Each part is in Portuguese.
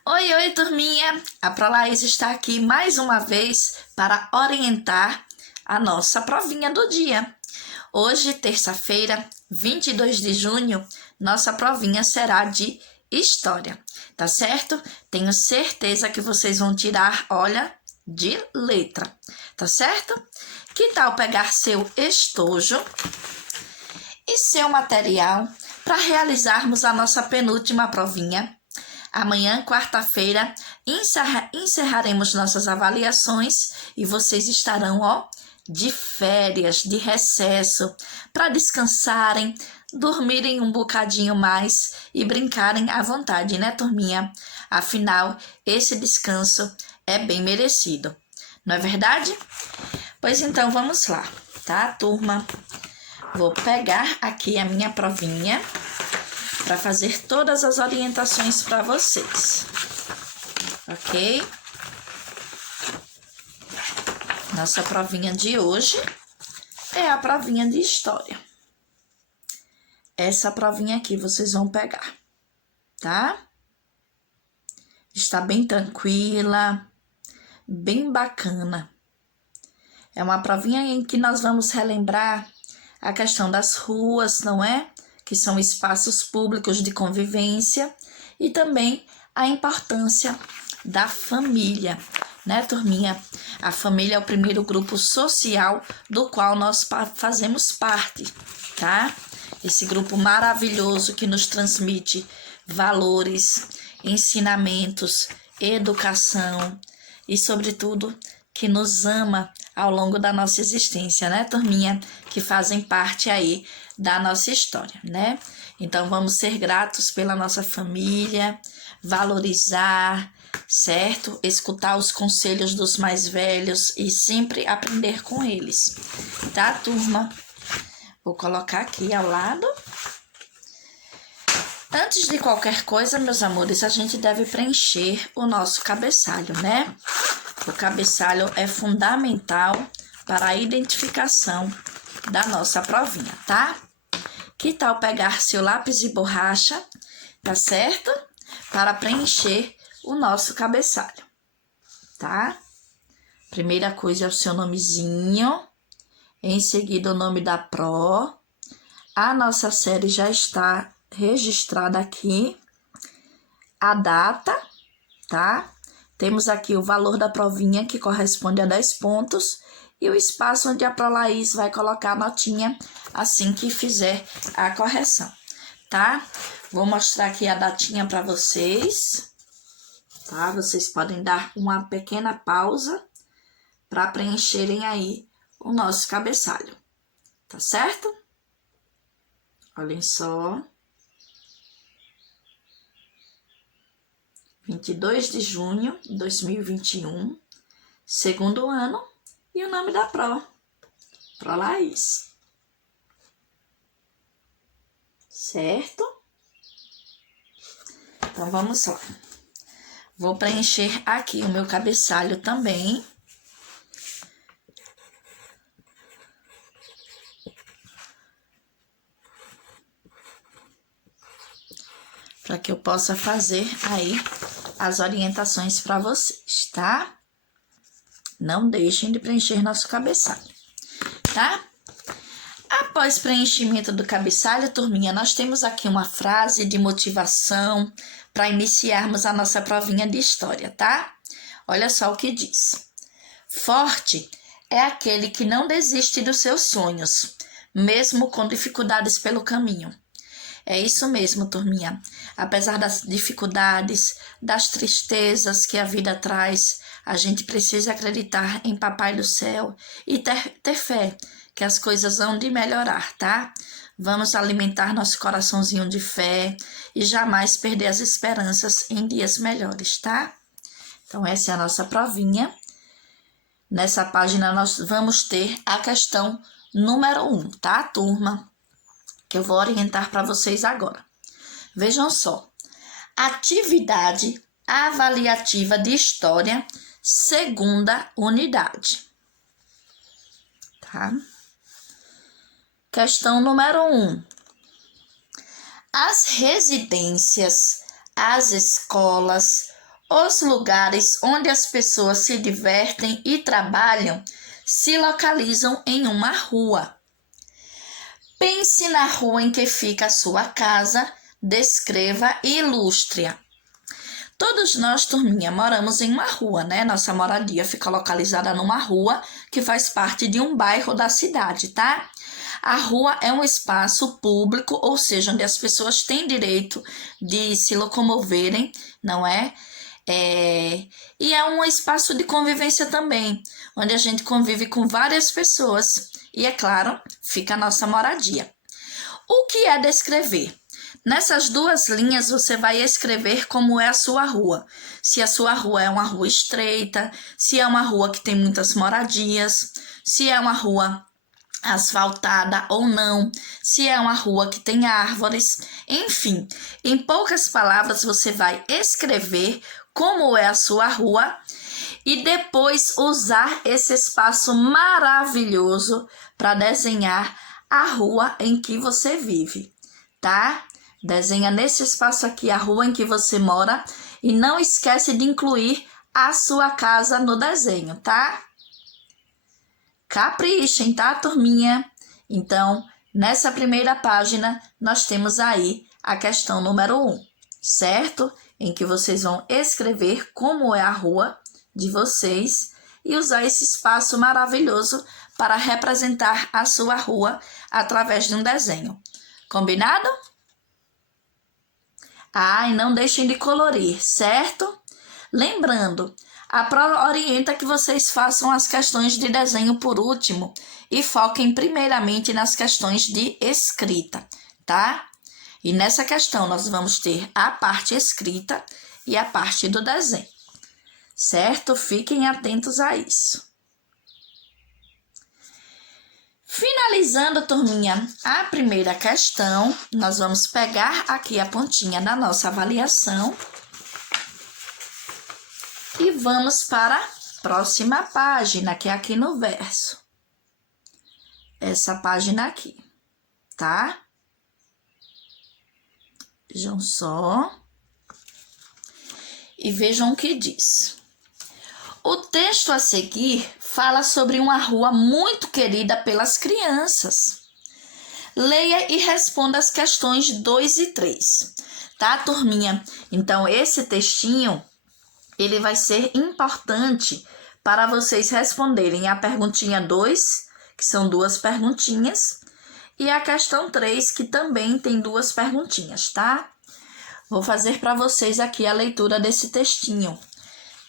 Oi, oi, turminha! A Prolaís está aqui mais uma vez para orientar a nossa provinha do dia. Hoje, terça-feira, 22 de junho, nossa provinha será de História, tá certo? Tenho certeza que vocês vão tirar, olha, de letra, tá certo? Que tal pegar seu estojo e seu material para realizarmos a nossa penúltima provinha? Amanhã, quarta-feira, encerraremos nossas avaliações e vocês estarão, de férias, de recesso, para descansarem, dormirem um bocadinho mais e brincarem à vontade, né, turminha? Afinal, esse descanso é bem merecido, não é verdade? Pois então, vamos lá, tá, turma? Vou pegar aqui a minha provinha para fazer todas as orientações para vocês, ok? Nossa provinha de hoje é a provinha de História. Essa provinha aqui vocês vão pegar, tá? Está bem tranquila, bem bacana. É uma provinha em que nós vamos relembrar a questão das ruas, não é? Que são espaços públicos de convivência, e também a importância da família, né, turminha? A família é o primeiro grupo social do qual nós fazemos parte, tá? Esse grupo maravilhoso que nos transmite valores, ensinamentos, educação e, sobretudo, que nos ama ao longo da nossa existência, né, turminha? Que fazem parte aí da nossa história, né? Então, vamos ser gratos pela nossa família, valorizar, certo? Escutar os conselhos dos mais velhos e sempre aprender com eles, tá, turma? Vou colocar aqui ao lado. Antes de qualquer coisa, meus amores, a gente deve preencher o nosso cabeçalho, né? O cabeçalho é fundamental para a identificação da nossa provinha, tá? Que tal pegar seu lápis e borracha, tá certo? Para preencher o nosso cabeçalho, tá? Primeira coisa é o seu nomezinho, em seguida o nome da Pro. A nossa série já está registrada aqui, a data, tá? Temos aqui o valor da provinha, que corresponde a 10 pontos, e o espaço onde a Prolaís vai colocar a notinha assim que fizer a correção, tá? Vou mostrar aqui a datinha para vocês, tá? Vocês podem dar uma pequena pausa para preencherem aí o nosso cabeçalho, tá certo? Olhem só. 22 de junho de 2021, segundo ano, e o nome da Prolaís. Certo? Então, vamos lá. Vou preencher aqui o meu cabeçalho também. Para que eu possa fazer aí as orientações para vocês, tá? Não deixem de preencher nosso cabeçalho, tá? Após preenchimento do cabeçalho, turminha, nós temos aqui uma frase de motivação para iniciarmos a nossa provinha de história, tá? Olha só o que diz. Forte é aquele que não desiste dos seus sonhos, mesmo com dificuldades pelo caminho. É isso mesmo, turminha. Apesar das dificuldades, das tristezas que a vida traz, a gente precisa acreditar em Papai do Céu e ter fé que as coisas vão de melhorar, tá? Vamos alimentar nosso coraçãozinho de fé e jamais perder as esperanças em dias melhores, tá? Então, essa é a nossa provinha. Nessa página, nós vamos ter a questão número 1, tá, turma? Que eu vou orientar para vocês agora. Vejam só. Atividade avaliativa de história, segunda unidade. Tá? Questão número 1. As residências, as escolas Os lugares onde as pessoas se divertem e trabalham se localizam em uma rua. Pense na rua em que fica a sua casa, descreva e ilustre-a. Todos nós, turminha, moramos em uma rua, né? Nossa moradia fica localizada numa rua que faz parte de um bairro da cidade, tá? A rua é um espaço público, ou seja, onde as pessoas têm direito de se locomoverem, não é? E é um espaço de convivência também, onde a gente convive com várias pessoas e, é claro, fica a nossa moradia. O que é descrever? Nessas duas linhas você vai escrever como é a sua rua. Se a sua rua é uma rua estreita, se é uma rua que tem muitas moradias, se é uma rua asfaltada ou não, se é uma rua que tem árvores, enfim, em poucas palavras você vai escrever como é a sua rua e depois usar esse espaço maravilhoso para desenhar a rua em que você vive, tá? Desenha nesse espaço aqui a rua em que você mora e não esquece de incluir a sua casa no desenho, tá? Caprichem, tá, turminha? Então, nessa primeira página, nós temos aí a questão número 1, certo? Em que vocês vão escrever como é a rua de vocês e usar esse espaço maravilhoso para representar a sua rua através de um desenho. Combinado? E não deixem de colorir, certo? Lembrando, a Pro orienta que vocês façam as questões de desenho por último e foquem primeiramente nas questões de escrita, tá? E nessa questão nós vamos ter a parte escrita e a parte do desenho, certo? Fiquem atentos a isso. Finalizando, turminha, a primeira questão, nós vamos pegar aqui a pontinha da nossa avaliação e vamos para a próxima página, que é aqui no verso. Essa página aqui, tá? Vejam só. E vejam o que diz. O texto a seguir fala sobre uma rua muito querida pelas crianças. Leia e responda as questões 2 e 3, tá, turminha? Então, esse textinho, ele vai ser importante para vocês responderem a perguntinha 2, que são 2 perguntinhas, e a questão 3, que também tem 2 perguntinhas, tá? Vou fazer para vocês aqui a leitura desse textinho,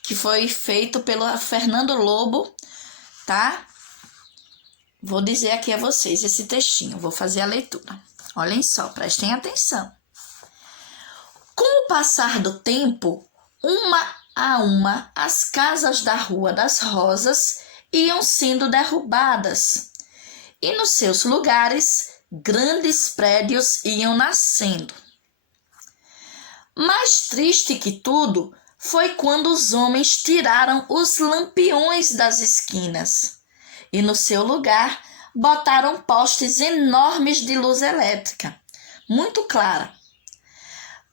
que foi feito pelo Fernando Lobo, tá? Vou dizer aqui a vocês esse textinho, vou fazer a leitura. Olhem só, prestem atenção. Com o passar do tempo, uma a uma, as casas da Rua das Rosas iam sendo derrubadas e nos seus lugares grandes prédios iam nascendo. Mais triste que tudo foi quando os homens tiraram os lampiões das esquinas e no seu lugar botaram postes enormes de luz elétrica, muito clara.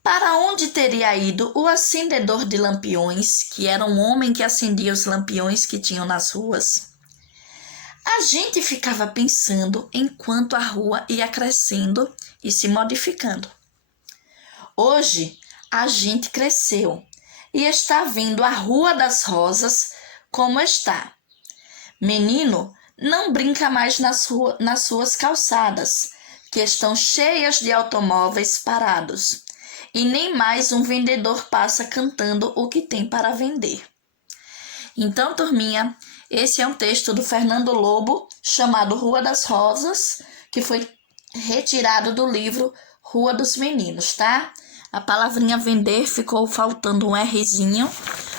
Para onde teria ido o acendedor de lampiões, que era um homem que acendia os lampiões que tinham nas ruas? A gente ficava pensando enquanto a rua ia crescendo e se modificando. Hoje, a gente cresceu e está vendo a Rua das Rosas como está. Menino não brinca mais nas suas calçadas, que estão cheias de automóveis parados, e nem mais um vendedor passa cantando o que tem para vender. Então, turminha, esse é um texto do Fernando Lobo, chamado Rua das Rosas, que foi retirado do livro Rua dos Meninos, tá? A palavrinha vender ficou faltando um Rzinho.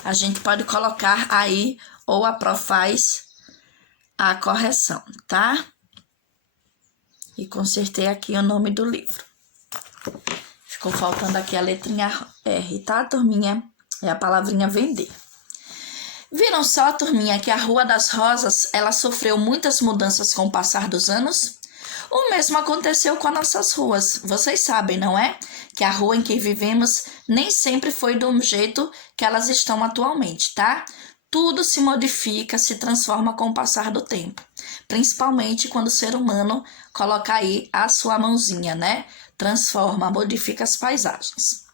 A gente pode colocar aí, ou a Pro faz a correção, tá? E consertei aqui o nome do livro. Ficou faltando aqui a letrinha R, tá, turminha? É a palavrinha vender. Viram só, turminha, que a Rua das Rosas, ela sofreu muitas mudanças com o passar dos anos? O mesmo aconteceu com as nossas ruas. Vocês sabem, não é? Que a rua em que vivemos nem sempre foi do jeito que elas estão atualmente, tá? Tudo se modifica, se transforma com o passar do tempo. Principalmente quando o ser humano coloca aí a sua mãozinha, né? Transforma, modifica as paisagens.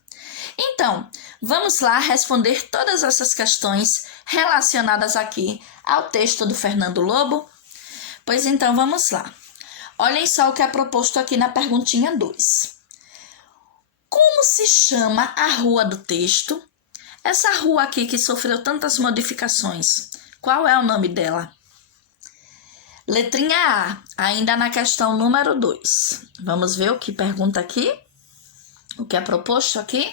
Então, vamos lá responder todas essas questões relacionadas aqui ao texto do Fernando Lobo? Pois então, vamos lá. Olhem só o que é proposto aqui na perguntinha 2. Como se chama a rua do texto? Essa rua aqui que sofreu tantas modificações, qual é o nome dela? Letrinha A, ainda na questão número 2. Vamos ver o que pergunta aqui? O que é proposto aqui?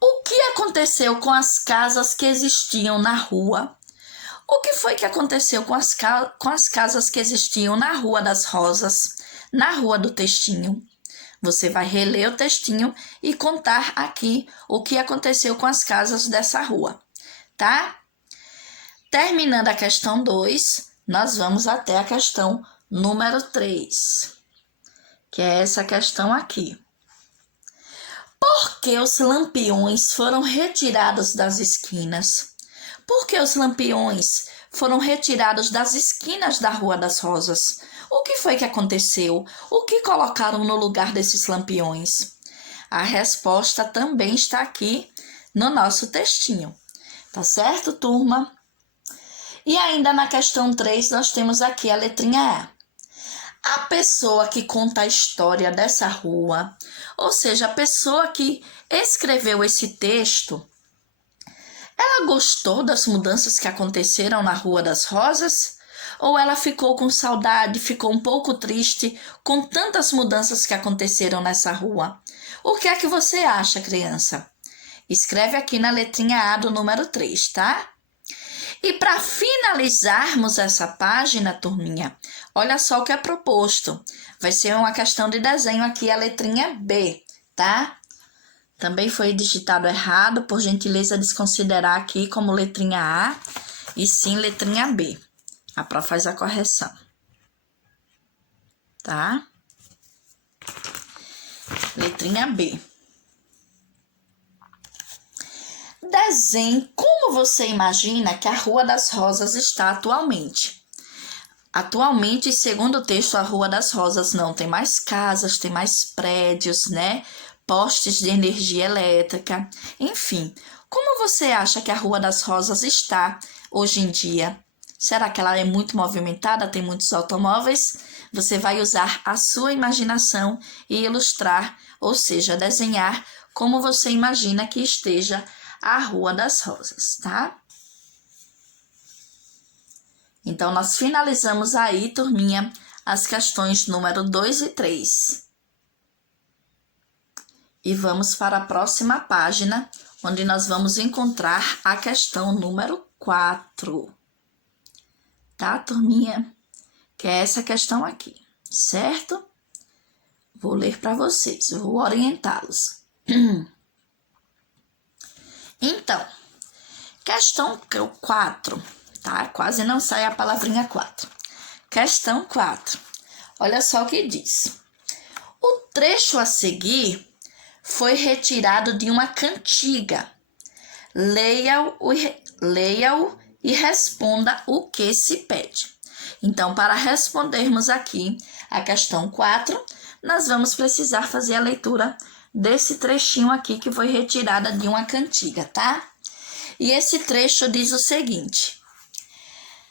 O que aconteceu com as casas que existiam na rua? O que foi que aconteceu com as casas que existiam na Rua das Rosas, na Rua do Textinho? Você vai reler o textinho e contar aqui o que aconteceu com as casas dessa rua, tá? Terminando a questão 2, nós vamos até a questão número 3, que é essa questão aqui. Por que os lampiões foram retirados das esquinas? Por que os lampiões foram retirados das esquinas da Rua das Rosas? O que foi que aconteceu? O que colocaram no lugar desses lampiões? A resposta também está aqui no nosso textinho. Tá certo, turma? E ainda na questão 3, nós temos aqui a letrinha A. A pessoa que conta a história dessa rua, ou seja, a pessoa que escreveu esse texto, ela gostou das mudanças que aconteceram na Rua das Rosas? Ou ela ficou com saudade, ficou um pouco triste com tantas mudanças que aconteceram nessa rua? O que é que você acha, criança? Escreve aqui na letrinha A do número 3, tá? E para finalizarmos essa página, turminha, olha só o que é proposto. Vai ser uma questão de desenho aqui, a letrinha B, tá? Também foi digitado errado, por gentileza desconsiderar aqui como letrinha A e sim letrinha B. A prof faz a correção, tá? Letrinha B. Desenhe como você imagina que a Rua das Rosas está atualmente. Atualmente, segundo o texto, a Rua das Rosas não tem mais casas, tem mais prédios, né? Postes de energia elétrica, enfim. Como você acha que a Rua das Rosas está hoje em dia? Será que ela é muito movimentada, tem muitos automóveis? Você vai usar a sua imaginação e ilustrar, ou seja, desenhar como você imagina que esteja a Rua das Rosas, tá? Então, nós finalizamos aí, turminha, as questões número 2 e 3. E vamos para a próxima página, onde nós vamos encontrar a questão número 4. Tá, turminha? Que é essa questão aqui, certo? Vou ler para vocês, vou orientá-los. Então, questão 4, tá? Quase não sai a palavrinha 4. Questão 4. Olha só o que diz. O trecho a seguir foi retirado de uma cantiga. Leia-o e responda o que se pede. Então, para respondermos aqui a questão 4, nós vamos precisar fazer a leitura desse trechinho aqui que foi retirada de uma cantiga, tá? E esse trecho diz o seguinte: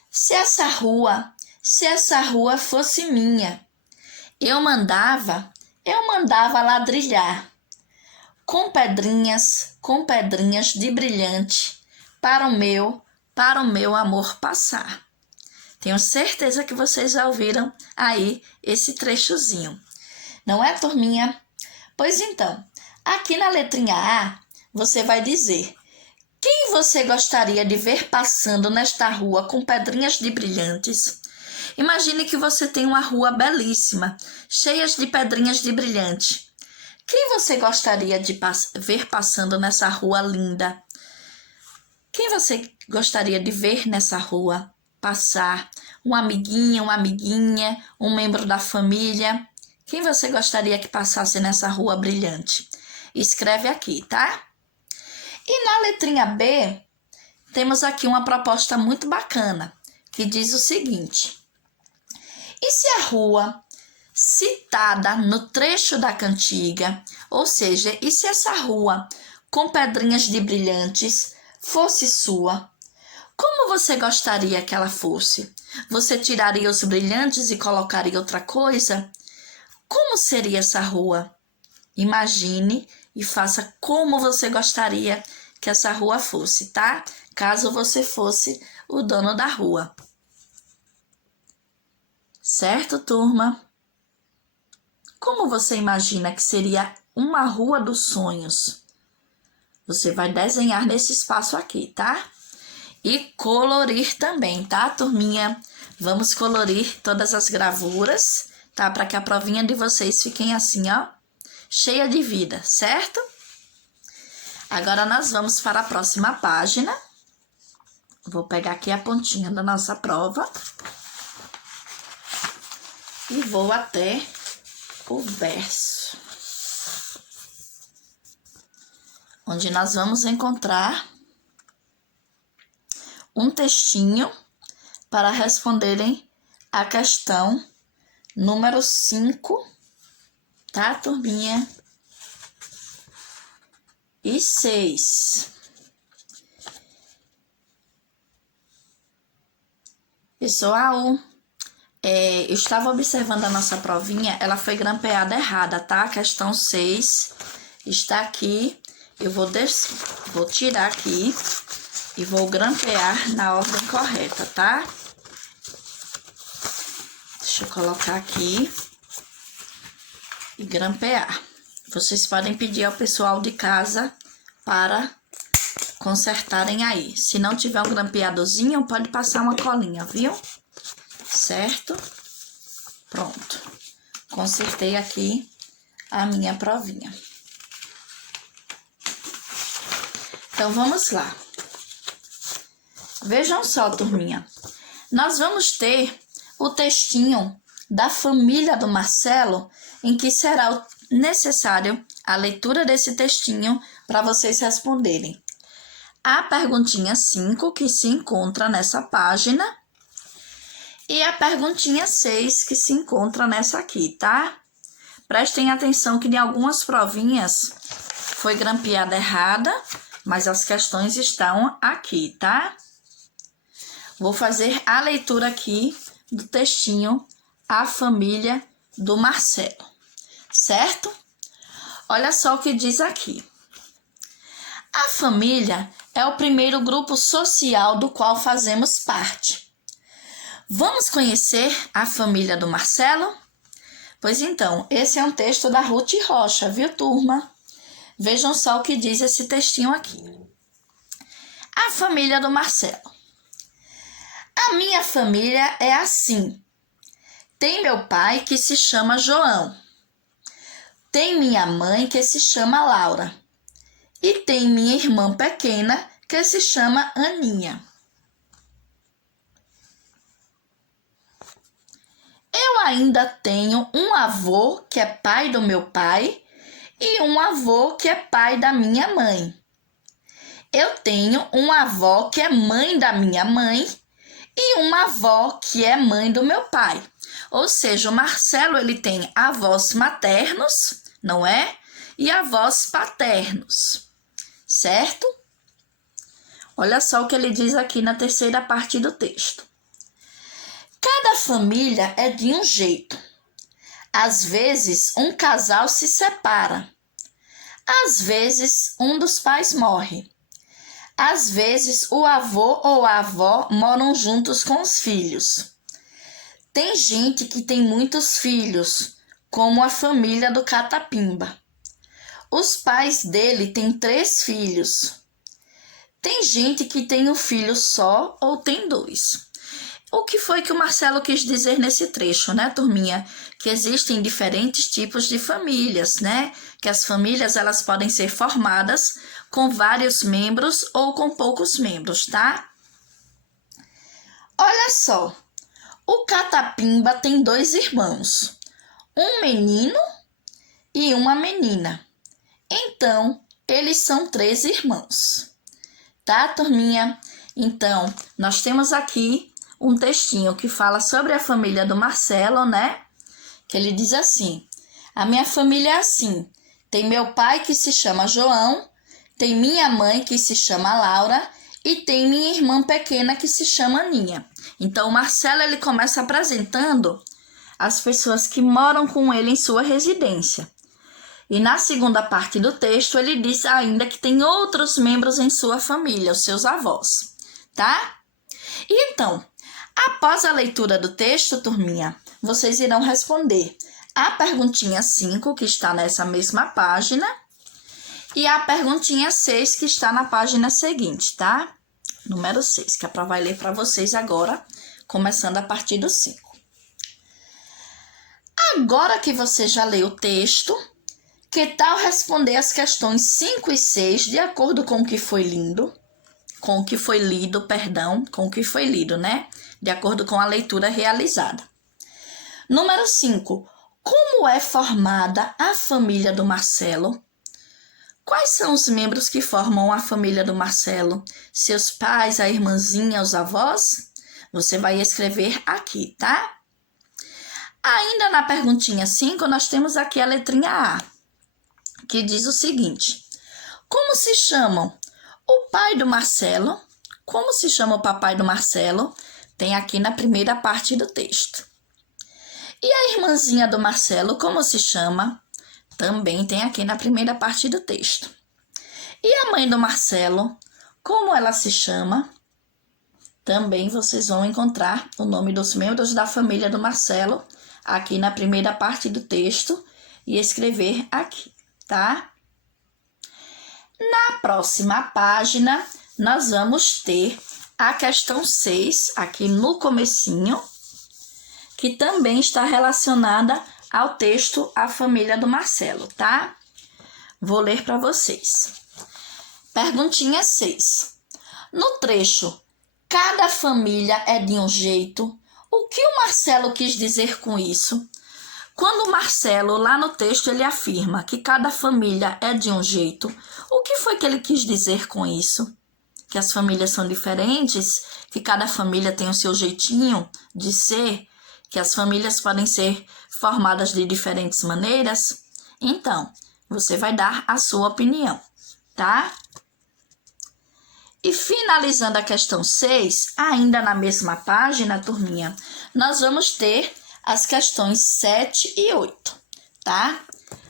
se essa rua fosse minha, eu mandava ladrilhar com pedrinhas de brilhante para o meu amor passar. Tenho certeza que vocês já ouviram aí esse trechozinho. Não é, turminha? Pois então, aqui na letrinha A, você vai dizer: quem você gostaria de ver passando nesta rua com pedrinhas de brilhantes? Imagine que você tem uma rua belíssima, cheia de pedrinhas de brilhante. Quem você gostaria de ver passando nessa rua linda? Quem você gostaria de ver nessa rua passar? um amiguinho, uma amiguinha, um membro da família. Quem você gostaria que passasse nessa rua brilhante? Escreve aqui, tá? E na letrinha B, temos aqui uma proposta muito bacana, que diz o seguinte: e se a rua citada no trecho da cantiga, ou seja, e se essa rua com pedrinhas de brilhantes fosse sua, como você gostaria que ela fosse? Você tiraria os brilhantes e colocaria outra coisa? Como seria essa rua? Imagine e faça como você gostaria que essa rua fosse, tá? Caso você fosse o dono da rua. Certo, turma? Como você imagina que seria uma rua dos sonhos? Você vai desenhar nesse espaço aqui, tá? E colorir também, tá, turminha? Vamos colorir todas as gravuras, tá? Para que a provinha de vocês fiquem assim, ó, cheia de vida, certo? Agora nós vamos para a próxima página. Vou pegar aqui a pontinha da nossa prova e vou até o verso, onde nós vamos encontrar um textinho para responderem a questão número 5, tá, turminha? E 6. Pessoal, eu estava observando a nossa provinha, ela foi grampeada errada, tá? A questão 6 está aqui. Eu vou tirar aqui e vou grampear na ordem correta, tá? Deixa eu colocar aqui e grampear. Vocês podem pedir ao pessoal de casa para consertarem aí. Se não tiver um grampeadorzinho, pode passar uma colinha, viu? Certo? Pronto. Consertei aqui a minha provinha. Então, vamos lá. Vejam só, turminha. Nós vamos ter o textinho da família do Marcelo, em que será necessário a leitura desse textinho para vocês responderem a perguntinha 5, que se encontra nessa página, e a perguntinha 6, que se encontra nessa aqui, tá? Prestem atenção que em algumas provinhas foi grampeada errada, mas as questões estão aqui, tá? Vou fazer a leitura aqui do textinho A Família do Marcelo, certo? Olha só o que diz aqui. A família é o primeiro grupo social do qual fazemos parte. Vamos conhecer a família do Marcelo? Pois então, esse é um texto da Ruth Rocha, viu, turma? Vejam só o que diz esse textinho aqui. A família do Marcelo. A minha família é assim. Tem meu pai que se chama João. Tem minha mãe que se chama Laura. E tem minha irmã pequena que se chama Aninha. Eu ainda tenho um avô que é pai do meu pai e um avô que é pai da minha mãe. Eu tenho uma avó que é mãe da minha mãe e uma avó que é mãe do meu pai. Ou seja, o Marcelo ele tem avós maternos, não é? E avós paternos, certo? Olha só o que ele diz aqui na terceira parte do texto. Cada família é de um jeito. Às vezes, um casal se separa. Às vezes, um dos pais morre. Às vezes, o avô ou a avó moram juntos com os filhos. Tem gente que tem muitos filhos, como a família do Catapimba. Os pais dele têm 3 filhos. Tem gente que tem um filho só ou tem 2. O que foi que o Marcelo quis dizer nesse trecho, né, turminha? Que existem diferentes tipos de famílias, né? Que as famílias elas podem ser formadas com vários membros ou com poucos membros, tá? Olha só, O Catapimba tem 2 irmãos, um menino e uma menina. Então, eles são 3 irmãos. Tá, turminha? Então, nós temos aqui um textinho que fala sobre a família do Marcelo, né? Que ele diz assim: a minha família é assim. Tem meu pai que se chama João, tem minha mãe que se chama Laura e tem minha irmã pequena que se chama Aninha. Então, o Marcelo ele começa apresentando as pessoas que moram com ele em sua residência. E na segunda parte do texto, ele diz ainda que tem outros membros em sua família, os seus avós, tá? E então, após a leitura do texto, turminha, vocês irão responder a perguntinha 5, que está nessa mesma página, e a perguntinha 6, que está na página seguinte, tá? Número 6, que a Pró vai ler para vocês agora, começando a partir do 5. Agora que você já leu o texto, que tal responder as questões 5 e 6 de acordo com o que foi lido, né? De acordo com a leitura realizada. Número 5. Como é formada a família do Marcelo? Quais são os membros que formam a família do Marcelo? Seus pais, a irmãzinha, os avós? Você vai escrever aqui, tá? Ainda na perguntinha 5, nós temos aqui a letrinha A, que diz o seguinte: como se chamam o pai do Marcelo? Como se chama o papai do Marcelo? Tem aqui na primeira parte do texto. E a irmãzinha do Marcelo, como se chama? Também tem aqui na primeira parte do texto. E a mãe do Marcelo, como ela se chama? Também vocês vão encontrar o nome dos membros da família do Marcelo aqui na primeira parte do texto e escrever aqui, tá? Na próxima página, nós vamos ter a questão 6, aqui no comecinho, que também está relacionada ao texto A Família do Marcelo, tá? Vou ler para vocês. Perguntinha 6. No trecho, cada família é de um jeito, o que o Marcelo quis dizer com isso? Quando o Marcelo, lá no texto, ele afirma que cada família é de um jeito, o que foi que ele quis dizer com isso? Que as famílias são diferentes, que cada família tem o seu jeitinho de ser, que as famílias podem ser formadas de diferentes maneiras? Então, você vai dar a sua opinião, tá? E finalizando a questão 6, ainda na mesma página, turminha, nós vamos ter as questões 7 e 8, tá?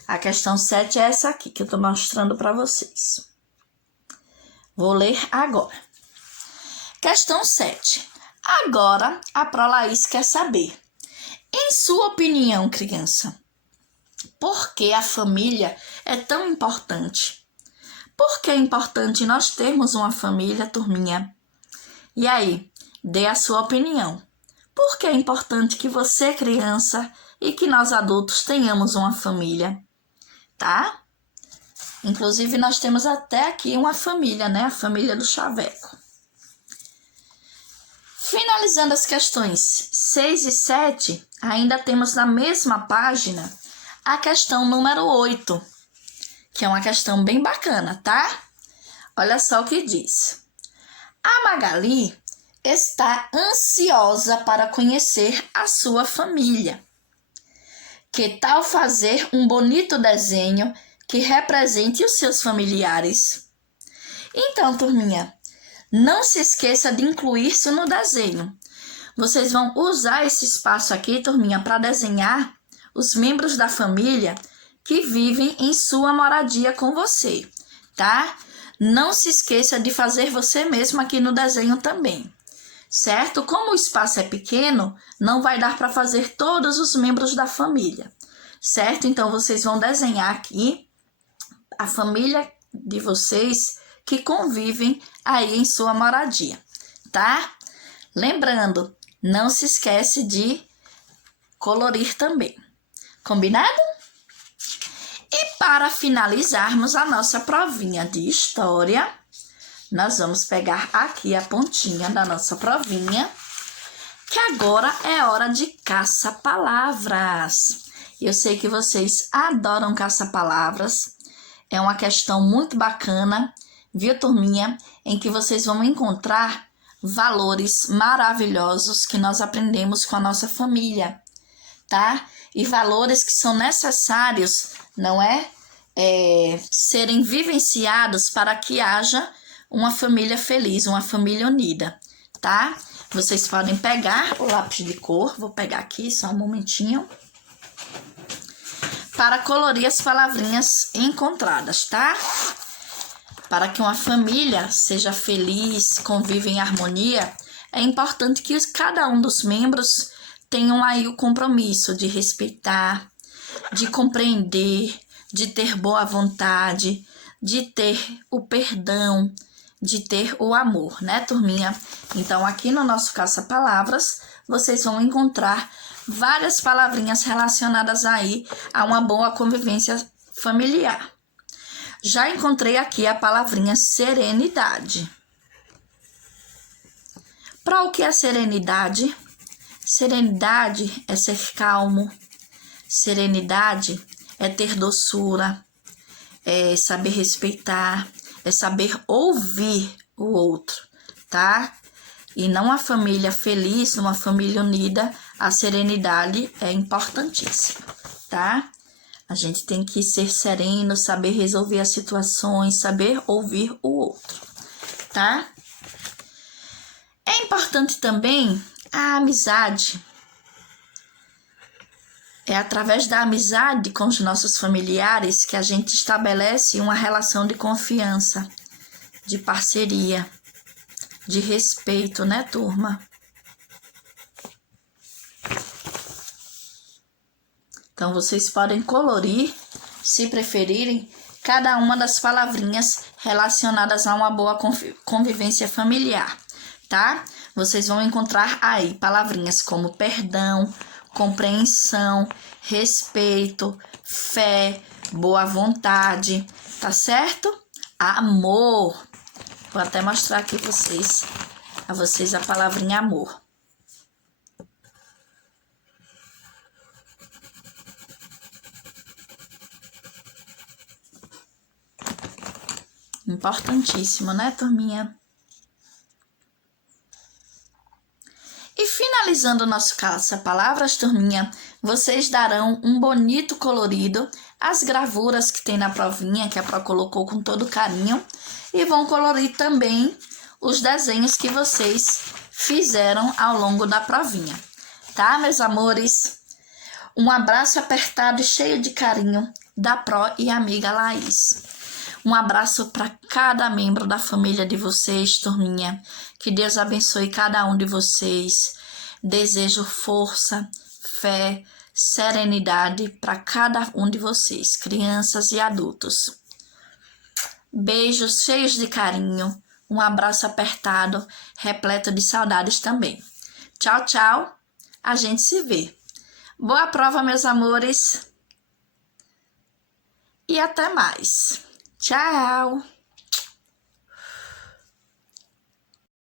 A questão 7 é essa aqui, que eu tô mostrando para vocês. Vou ler agora. Questão 7. Agora, a Pró Laís quer saber, em sua opinião, criança, por que a família é tão importante? Por que é importante nós termos uma família, turminha? E aí, dê a sua opinião. Por que é importante que você, criança, e que nós adultos tenhamos uma família? Tá? Inclusive, nós temos até aqui uma família, né? A família do Chaveco. Finalizando as questões 6 e 7, ainda temos na mesma página a questão número 8, que é uma questão bem bacana, tá? Olha só o que diz. A Magali está ansiosa para conhecer a sua família. Que tal fazer um bonito desenho que represente os seus familiares? Então, turminha, não se esqueça de incluir isso no desenho. Vocês vão usar esse espaço aqui, turminha, para desenhar os membros da família que vivem em sua moradia com você, tá? Não se esqueça de fazer você mesmo aqui no desenho também, certo? Como o espaço é pequeno, não vai dar para fazer todos os membros da família, certo? Então, vocês vão desenhar aqui a família de vocês que convivem aí em sua moradia, tá? Lembrando, não se esquece de colorir também, combinado? E para finalizarmos a nossa provinha de história, nós vamos pegar aqui a pontinha da nossa provinha que agora é hora de caça-palavras. Eu sei que vocês adoram caça-palavras. É uma questão muito bacana, viu, turminha? Em que vocês vão encontrar valores maravilhosos que nós aprendemos com a nossa família, tá? E valores que são necessários, não é? Serem vivenciados para que haja uma família feliz, uma família unida, tá? Vocês podem pegar o lápis de cor, vou pegar aqui só um momentinho, para colorir as palavrinhas encontradas, tá? Para que uma família seja feliz, conviva em harmonia, é importante que cada um dos membros tenham aí o compromisso de respeitar, de compreender, de ter boa vontade, de ter o perdão, de ter o amor, né, turminha? Então, aqui no nosso caça-palavras, vocês vão encontrar várias palavrinhas relacionadas aí a uma boa convivência familiar. Já encontrei aqui a palavrinha serenidade. Para o que é serenidade? Serenidade é ser calmo. Serenidade é ter doçura, é saber respeitar, é saber ouvir o outro, tá? E numa família feliz, numa família unida, a serenidade é importantíssima, tá? A gente tem que ser sereno, saber resolver as situações, saber ouvir o outro, tá? É importante também a amizade. É através da amizade com os nossos familiares que a gente estabelece uma relação de confiança, de parceria, de respeito, né, turma? Então, vocês podem colorir, se preferirem, cada uma das palavrinhas relacionadas a uma boa convivência familiar, tá? Vocês vão encontrar aí palavrinhas como perdão, compreensão, respeito, fé, boa vontade, tá certo? Amor. Vou até mostrar aqui a vocês a palavrinha amor. Importantíssimo, né, turminha? E finalizando o nosso caça-palavras, turminha, vocês darão um bonito colorido, as gravuras que tem na provinha, que a Pro colocou com todo carinho, e vão colorir também os desenhos que vocês fizeram ao longo da provinha, tá, meus amores? Um abraço apertado e cheio de carinho da Pro e amiga Laís. Um abraço para cada membro da família de vocês, turminha. Que Deus abençoe cada um de vocês. Desejo força, fé, serenidade para cada um de vocês, crianças e adultos. Beijos cheios de carinho. Um abraço apertado, repleto de saudades também. Tchau, tchau. A gente se vê. Boa prova, meus amores. E até mais. Tchau!